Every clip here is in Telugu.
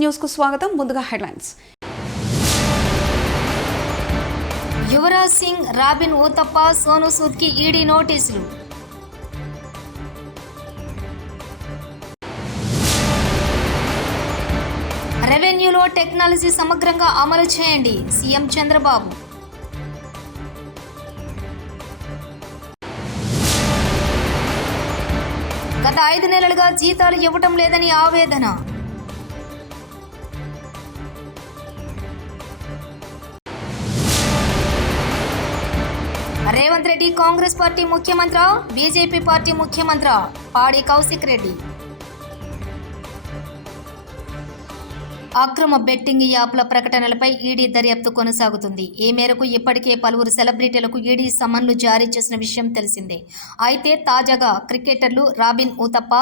న్యూస్ కు స్వాగతం. ముందుగా హెడ్లైన్స్. యువరాజ్ సింగ్, రాబిన్ ఊతప్ప, సోను సూద్ కి ఈడీ నోటీసులు. రెవెన్యూలో టెక్నాలజీ సమగ్రంగా అమలు చేయండి, సీఎం చంద్రబాబు. గత 5 నెలలుగా జీతాలు ఇవ్వటం లేదని ఆవేదన. రేవంత్ రెడ్డి కాంగ్రెస్ పార్టీ ముఖ్యమంత్రి, బీజేపీ పార్టీ ముఖ్యమంత్రి పాడి కౌశిక్ రెడ్డి. అక్రమ బెట్టింగ్ యాప్ల ప్రకటనలపై ఈడీ దర్యాప్తు కొనసాగుతుంది. ఈ మేరకు ఇప్పటికే పలువురు సెలబ్రిటీలకు ఈడీ సమన్లు జారీ చేసిన విషయం తెలిసిందే. అయితే తాజాగా క్రికెటర్లు రాబిన్ ఊతప్ప,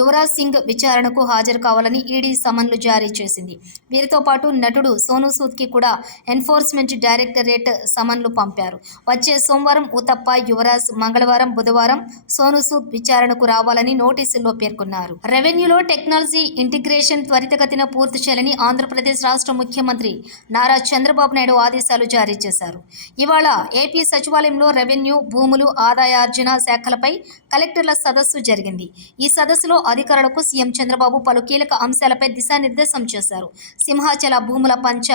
యువరాజ్ సింగ్ విచారణకు హాజరు కావాలని ఈడీ సమన్లు జారీ చేసింది. వీరితో పాటు నటుడు సోను సూద్ కి కూడా ఎన్ఫోర్స్మెంట్ డైరెక్టరేట్ సమన్లు పంపారు. వచ్చే సోమవారం ఊతప్ప, యువరాజ్, మంగళవారం, బుధవారం సోను సూద్ విచారణకు రావాలని నోటీసుల్లో పేర్కొన్నారు. రెవెన్యూలో టెక్నాలజీ ఇంటిగ్రేషన్ త్వరితగతిన పూర్తి చేయాలని ఆంధ్రప్రదేశ్ రాష్ట్ర ముఖ్యమంత్రి నారా చంద్రబాబు నాయుడు ఆదేశాలు జారీ చేశారు. ఇవాళ ఏపీ సచివాలయంలో రెవెన్యూ, భూములు, ఆదాయార్జన శాఖలపై కలెక్టర్ల సదస్సు జరిగింది. ఈ సదస్సులో అధికారులకు సీఎం చంద్రబాబు పలు కీలక అంశాలపై దిశానిర్దేశం చేశారు. సింహాచల భూముల పంచ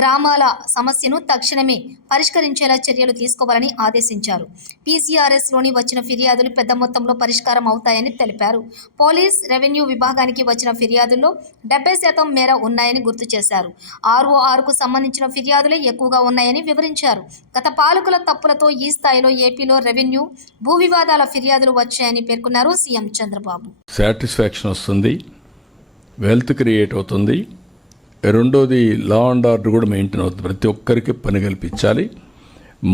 గ్రామాల సమస్యను తక్షణమే పరిష్కరించేలా చర్యలు తీసుకోవాలని ఆదేశించారు. పీసీఆర్ఎస్లోని వచ్చిన ఫిర్యాదులు పెద్ద మొత్తంలో పరిష్కారం అవుతాయని తెలిపారు. పోలీస్, రెవెన్యూ విభాగానికి వచ్చిన ఫిర్యాదుల్లో 70% మేర ఉన్నాయని గుర్తు చేశారు. ఆర్ఓఆర్కు సంబంధించిన ఫిర్యాదులే ఎక్కువగా ఉన్నాయని వివరించారు. గత పాలకుల తప్పులతో ఈ స్థాయిలో ఏపీలో రెవెన్యూ, భూ వివాదాల ఫిర్యాదులు వచ్చాయని పేర్కొన్నారు సీఎం చంద్రబాబు. సాటిస్ఫాక్షన్ వస్తుంది, వెల్త్ క్రియేట్ అవుతుంది. రెండోది లా అండ్ ఆర్డర్ కూడా మెయింటైన్ అవుతుంది. ప్రతి ఒక్కరికి పని కల్పించాలి.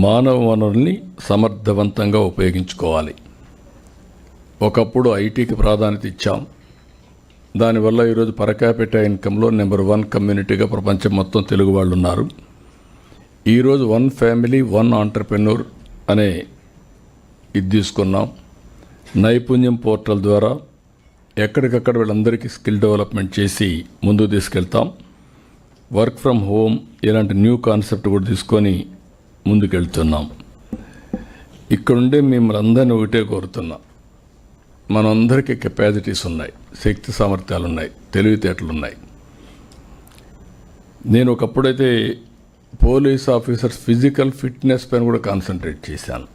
మానవ వనరుల్ని సమర్థవంతంగా ఉపయోగించుకోవాలి. ఒకప్పుడు ఐటీకి ప్రాధాన్యత ఇచ్చాం. దానివల్ల ఈరోజు పర్ క్యాపిటా ఇన్కంలో నెంబర్ 1 కమ్యూనిటీగా ప్రపంచం మొత్తం తెలుగు వాళ్ళు ఉన్నారు. ఈరోజు 1 ఫ్యామిలీ 1 ఆంటర్ప్రెన్యూర్ అనే ఇది తీసుకున్నాం. నైపుణ్యం పోర్టల్ ద్వారా ఎక్కడికక్కడ వీళ్ళందరికీ స్కిల్ డెవలప్మెంట్ చేసి ముందుకు తీసుకెళ్తాం. వర్క్ ఫ్రమ్ హోమ్ ఇలాంటి న్యూ కాన్సెప్ట్ కూడా తీసుకొని ముందుకెళ్తున్నాం. ఇక్కడుండే మిమ్మల్ని అందరినీ ఒకటే కోరుతున్నాం. మనందరికీ కెపాసిటీస్ ఉన్నాయి, శక్తి సామర్థ్యాలు ఉన్నాయి, తెలివితేటలు ఉన్నాయి. నేను ఒకప్పుడైతే పోలీస్ ఆఫీసర్స్ ఫిజికల్ ఫిట్నెస్ పైన కూడా కాన్సన్ట్రేట్ చేశాను.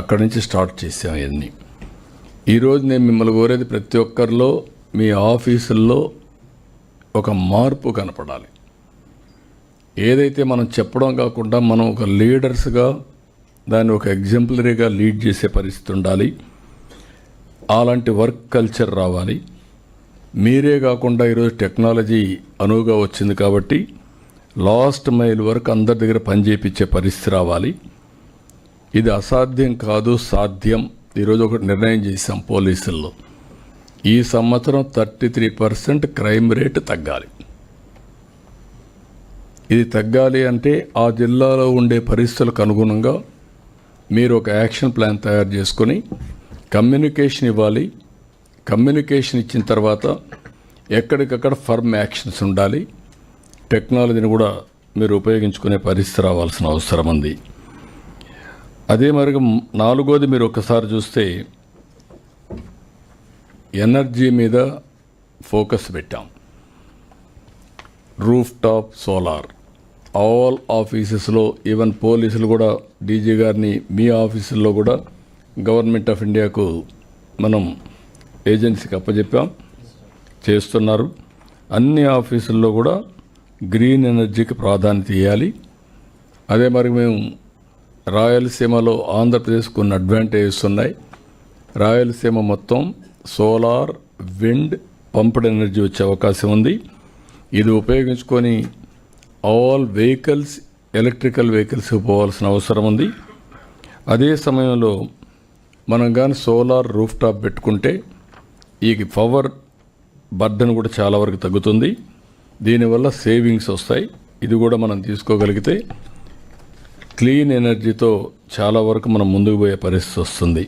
అక్కడి నుంచి స్టార్ట్ చేశాం ఇవన్నీ. ఈరోజు నేను మిమ్మల్ని కోరేది ప్రతి ఒక్కరిలో మీ ఆఫీసుల్లో ఒక మార్పు కనపడాలి. ఏదైతే మనం చెప్పడం కాకుండా మనం ఒక లీడర్స్గా దాన్ని ఒక ఎగ్జాంపులరీగా లీడ్ చేసే పరిస్థితి ఉండాలి. అలాంటి వర్క్ కల్చర్ రావాలి. మీరే కాకుండా ఈరోజు టెక్నాలజీ అనువుగా వచ్చింది కాబట్టి లాస్ట్ మైల్ వరకు అందరి దగ్గర పనిచేయించే పరిస్థితి రావాలి. ఇది అసాధ్యం కాదు, సాధ్యం. ఈరోజు ఒక నిర్ణయం చేశాం పోలీసుల్లో. ఈ సంవత్సరం 33% క్రైమ్ రేటు తగ్గాలి. ఇది తగ్గాలి అంటే ఆ జిల్లాలో ఉండే పరిస్థితులకు అనుగుణంగా మీరు ఒక యాక్షన్ ప్లాన్ తయారు చేసుకొని కమ్యూనికేషన్ ఇవ్వాలి. కమ్యూనికేషన్ ఇచ్చిన తర్వాత ఎక్కడికక్కడ ఫర్మ్ యాక్షన్స్ ఉండాలి. టెక్నాలజీని కూడా మీరు ఉపయోగించుకునే పరిస్థితి రావాల్సిన అవసరం ఉంది. అదే మరి 4వది మీరు ఒకసారి చూస్తే ఎనర్జీ మీద ఫోకస్ పెట్టాం. రూఫ్ టాప్ సోలార్ ఆల్ ఆఫీసెస్లో, ఈవెన్ పోలీసులు కూడా డీజీ గారిని మీ ఆఫీసుల్లో కూడా గవర్నమెంట్ ఆఫ్ ఇండియాకు మనం ఏజెన్సీకి అప్పచెప్పాం, చేస్తున్నారు. అన్ని ఆఫీసుల్లో కూడా గ్రీన్ ఎనర్జీకి ప్రాధాన్యత ఇవ్వాలి. అదే మరి మేము రాయలసీమలో ఆంధ్రప్రదేశ్ కొన్ని అడ్వాంటేజెస్ ఉన్నాయి. రాయలసీమ మొత్తం సోలార్, విండ్, పంప్డ్ ఎనర్జీ వచ్చే అవకాశం ఉంది. ఇది ఉపయోగించుకొని ఆల్ వెహికల్స్, ఎలక్ట్రికల్ వెహికల్స్కి పోవాల్సిన అవసరం ఉంది. అదే సమయంలో మనం కానీ సోలార్ రూఫ్ టాప్ పెట్టుకుంటే ఈ పవర్ బర్డన్ కూడా చాలా వరకు తగ్గుతుంది. దీనివల్ల సేవింగ్స్ వస్తాయి. ఇది కూడా మనం తీసుకోగలిగితే క్లీన్ ఎనర్జీతో చాలా వరకు మనం ముందుకు పోయే పరిస్థితి వస్తుంది.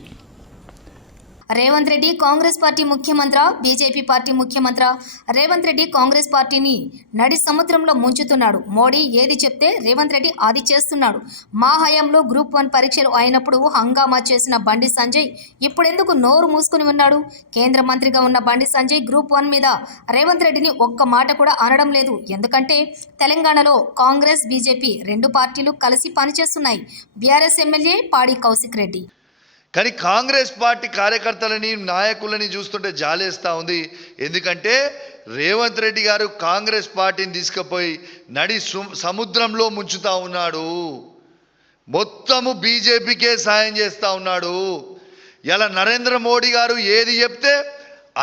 రేవంత్ రెడ్డి కాంగ్రెస్ పార్టీ ముఖ్యమంత్రి, బీజేపీ పార్టీ ముఖ్యమంత్రి. రేవంత్ రెడ్డి కాంగ్రెస్ పార్టీని నడి సముద్రంలో ముంచుతున్నాడు. మోడీ ఏది చెప్తే రేవంత్ రెడ్డి అది చేస్తున్నాడు. మా హయాంలో గ్రూప్ 1 పరీక్షలు అయినప్పుడు హంగామా చేసిన బండి సంజయ్ ఇప్పుడెందుకు నోరు మూసుకుని ఉన్నాడు? కేంద్ర మంత్రిగా ఉన్న బండి సంజయ్ గ్రూప్ 1 మీద రేవంత్ రెడ్డిని ఒక్క మాట కూడా అనడం లేదు. ఎందుకంటే తెలంగాణలో కాంగ్రెస్, బీజేపీ రెండు పార్టీలు కలిసి పనిచేస్తున్నాయి. బీఆర్ఎస్ ఎమ్మెల్యే పాడి కౌశిక్ రెడ్డి. కానీ కాంగ్రెస్ పార్టీ కార్యకర్తలని, నాయకులని చూస్తుంటే జాలేస్తూ ఉంది. ఎందుకంటే రేవంత్ రెడ్డి గారు కాంగ్రెస్ పార్టీని తీసుకుపోయి నడి సముద్రంలో ముంచుతూ ఉన్నాడు. మొత్తము బీజేపీకే సాయం చేస్తూ ఉన్నాడు. ఇలా నరేంద్ర మోడీ గారు ఏది చెప్తే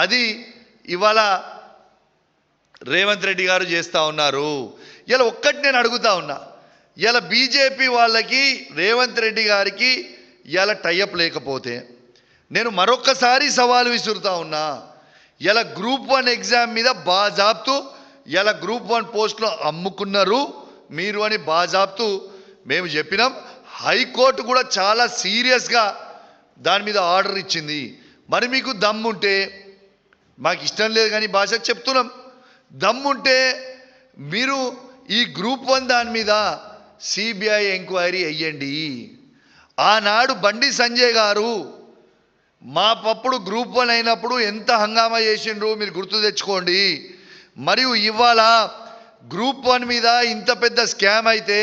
అది ఇవాళ రేవంత్ రెడ్డి గారు చేస్తూ ఉన్నారు. ఇలా ఒక్కటి నేను అడుగుతా ఉన్నా, ఇలా బీజేపీ వాళ్ళకి రేవంత్ రెడ్డి గారికి ఇలా టైఅప్ లేకపోతే నేను మరొక్కసారి సవాలు విసురుతా ఉన్నా. ఇలా గ్రూప్ 1 ఎగ్జామ్ మీద బాజాబ్తు ఇలా గ్రూప్ 1 పోస్టులో అమ్ముకున్నారు మీరు అని బాజాబ్తు మేము చెప్పినాం. హైకోర్టు కూడా చాలా సీరియస్గా దాని మీద ఆర్డర్ ఇచ్చింది. మరి మీకు దమ్ముంటే, మాకు ఇష్టం లేదు కానీ భాషకు చెప్తున్నాం, దమ్ముంటే మీరు ఈ గ్రూప్ 1 దాని మీద సిబిఐ ఎంక్వైరీ అయ్యండి. ఆనాడు బండి సంజయ్ గారు మా పప్పుడు గ్రూప్ 1 అయినప్పుడు ఎంత హంగామా చేసిండ్రు మీరు గుర్తు తెచ్చుకోండి. మరియు ఇవాళ గ్రూప్ 1 మీద ఇంత పెద్ద స్కామ్ అయితే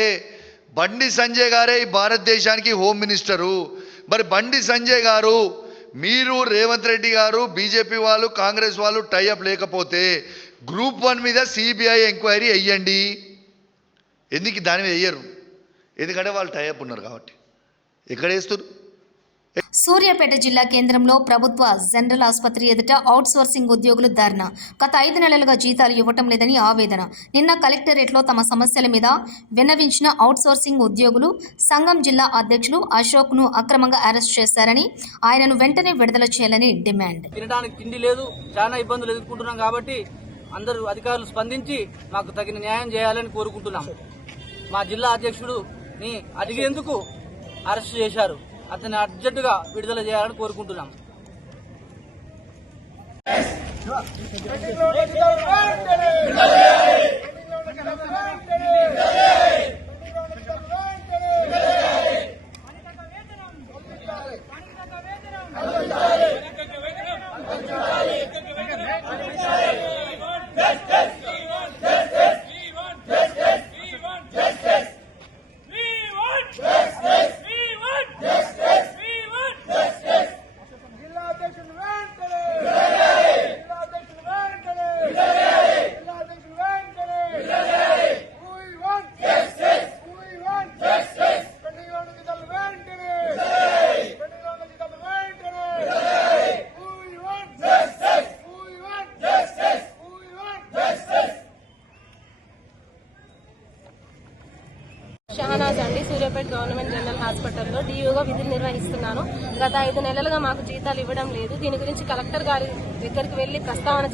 బండి సంజయ్ గారే ఈ భారతదేశానికి హోమ్ మినిస్టరు. మరి బండి సంజయ్ గారు, మీరు రేవంత్ రెడ్డి గారు, బీజేపీ వాళ్ళు, కాంగ్రెస్ వాళ్ళు టైఅప్ లేకపోతే గ్రూప్ 1 మీద సిబిఐ ఎంక్వైరీ అయ్యండి. ఎందుకు దాని మీద వేయరు? ఎందుకంటే వాళ్ళు టైఅప్ ఉన్నారు కాబట్టి. ఎక్కడ వేస్తారు? సూర్యాపేట జిల్లా కేంద్రంలో ప్రభుత్వ జనరల్ ఆసుపత్రి ఎదుట అవుట్సోర్సింగ్ ఉద్యోగులు ధర్నా. గత 5 నెలలుగా జీతాలు ఇవ్వటం లేదని ఆవేదన. నిన్న కలెక్టరేట్లో తమ సమస్యల మీద విన్నవించిన అవుట్సోర్సింగ్ ఉద్యోగులు సంఘం జిల్లా అధ్యక్షులు అశోక్ను అక్రమంగా అరెస్ట్ చేశారని, ఆయనను వెంటనే విడుదల చేయాలని డిమాండ్. తినడానికి తిండి లేదు, చాలా ఇబ్బందులు ఎదుర్కొంటున్నాం కాబట్టి అందరూ అధికారులు స్పందించి మాకు తగిన న్యాయం చేయాలని కోరుకుంటున్నాం. మా జిల్లా అధ్యక్షుడిని అడిగేందుకు అరెస్ట్ చేశారు. అతన్ని అర్జెంటుగా విడుదల చేయాలని కోరుకుంటున్నాం. షహనాజ్ అండి, సూర్యాపేట గవర్నమెంట్ జనరల్ హాస్పిటల్లో డియూగా విధులు నిర్వహిస్తున్నాను. గత 5 నెలలుగా మాకు జీతాలు ఇవ్వడం లేదు. దీని గురించి కలెక్టర్ గారి దగ్గరికి వెళ్లి ప్రస్తావన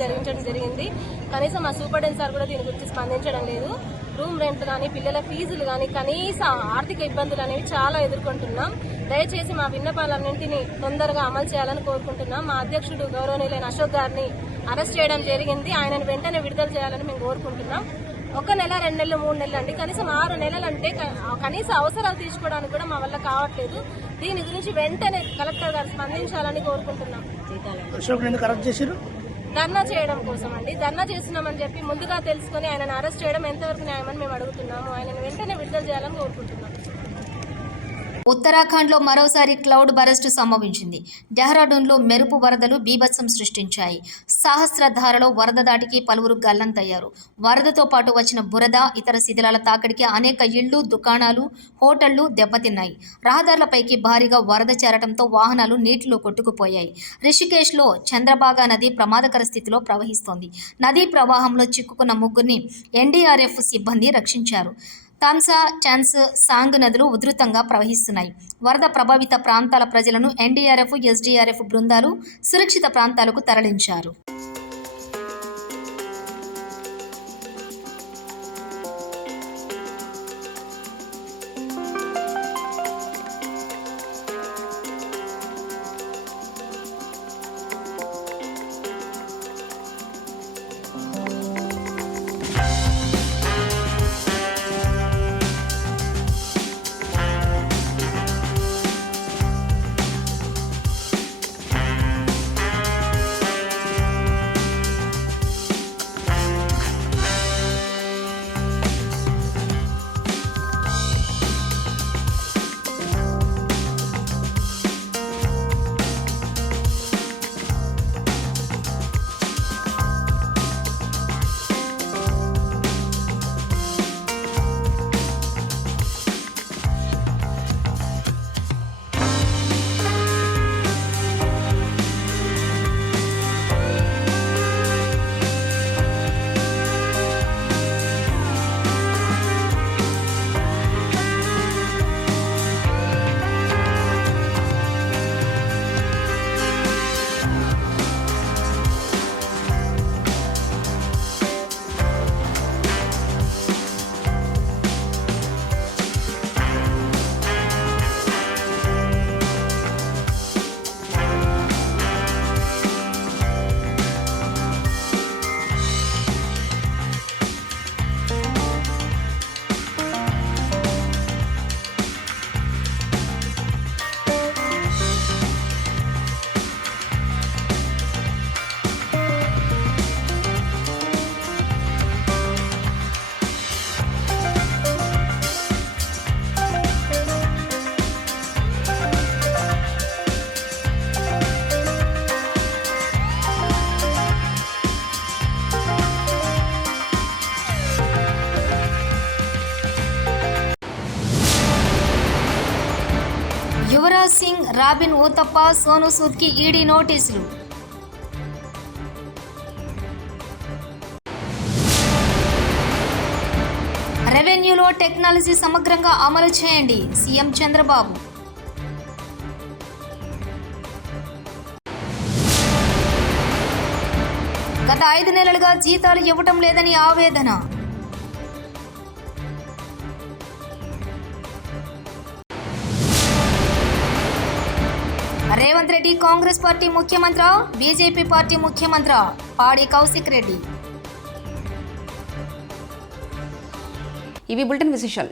జరిగింది. కనీసం మా సూపరింటెండెంట్ సార్ కూడా దీని గురించి స్పందించడం లేదు. రూమ్ రెంట్ కానీ, పిల్లల ఫీజులు కానీ, కనీస ఆర్థిక ఇబ్బందులు అనేవి చాలా ఎదుర్కొంటున్నాం. దయచేసి మా విన్నపాలన్నింటినీ తొందరగా అమలు చేయాలని కోరుకుంటున్నాం. మా అధ్యక్షుడు గౌరవనీయులైన అశోక్ గారిని అరెస్ట్ చేయడం జరిగింది. ఆయనను వెంటనే విడుదల చేయాలని మేము కోరుకుంటున్నాం. 1 నెల, 2 నెలలు, 3 నెలలు అండి, కనీసం 6 నెలలు అంటే కనీస అవసరాలు తీర్చుకోవడానికి కూడా మా వల్ల కావట్లేదు. దీని గురించి వెంటనే కలెక్టర్ గారు స్పందించాలని కోరుకుంటున్నాం. ధర్నా చేయడం కోసం అండి, ధర్నా చేస్తున్నామని చెప్పి ముందుగా తెలుసుకుని ఆయనను అరెస్ట్ చేయడం ఎంతవరకు న్యాయమని మేము అడుగుతున్నాము. ఆయనను వెంటనే విడుదల చేయాలని కోరుకుంటున్నాం. ఉత్తరాఖండ్లో మరోసారి క్లౌడ్ బరస్ట్ సంభవించింది. డెహ్రాడూన్లో మెరుపు వరదలు బీభత్సం సృష్టించాయి. సహస్రధారలో వరద దాటికి పలువురు గల్లంతయ్యారు. వరదతో పాటు వచ్చిన బురద, ఇతర శిథిలాల తాకిడికి అనేక ఇళ్లు, దుకాణాలు, హోటళ్లు దెబ్బతిన్నాయి. రహదారులపైకి భారీగా వరద చేరటంతో వాహనాలు నీటిలో కొట్టుకుపోయాయి. రిషికేశ్లో చంద్రభాగా నది ప్రమాదకర స్థితిలో ప్రవహిస్తోంది. నదీ ప్రవాహంలో చిక్కుకున్న 3గురిని ఎన్డీఆర్ఎఫ్ సిబ్బంది రక్షించారు. తాంసా, చాన్స్, సాంగ్ నదులు ఉధృతంగా ప్రవహిస్తున్నాయి. వరద ప్రభావిత ప్రాంతాల ప్రజలను ఎన్డీఆర్ఎఫ్, ఎస్డీఆర్ఎఫ్ బృందాలు సురక్షిత ప్రాంతాలకు తరలించారు. యువరాజ్ సింగ్, రాబిన్ ఊతప్ప, సోను సూద్కి ఈడీ నోటీసులు. రెవెన్యూలో టెక్నాలజీ సమగ్రంగా అమలు చేయండి సీఎం చంద్రబాబు. గత 5 నెలలుగా జీతాలు ఇవ్వటం లేదని ఆవేదన. రేవంత్ రెడ్డి కాంగ్రెస్ పార్టీ ముఖ్యమంత్రి, బీజేపీ పార్టీ ముఖ్యమంత్రి పాడి కౌశిక్ రెడ్డి. ఇవి బులెటిన్ విశేషాలు.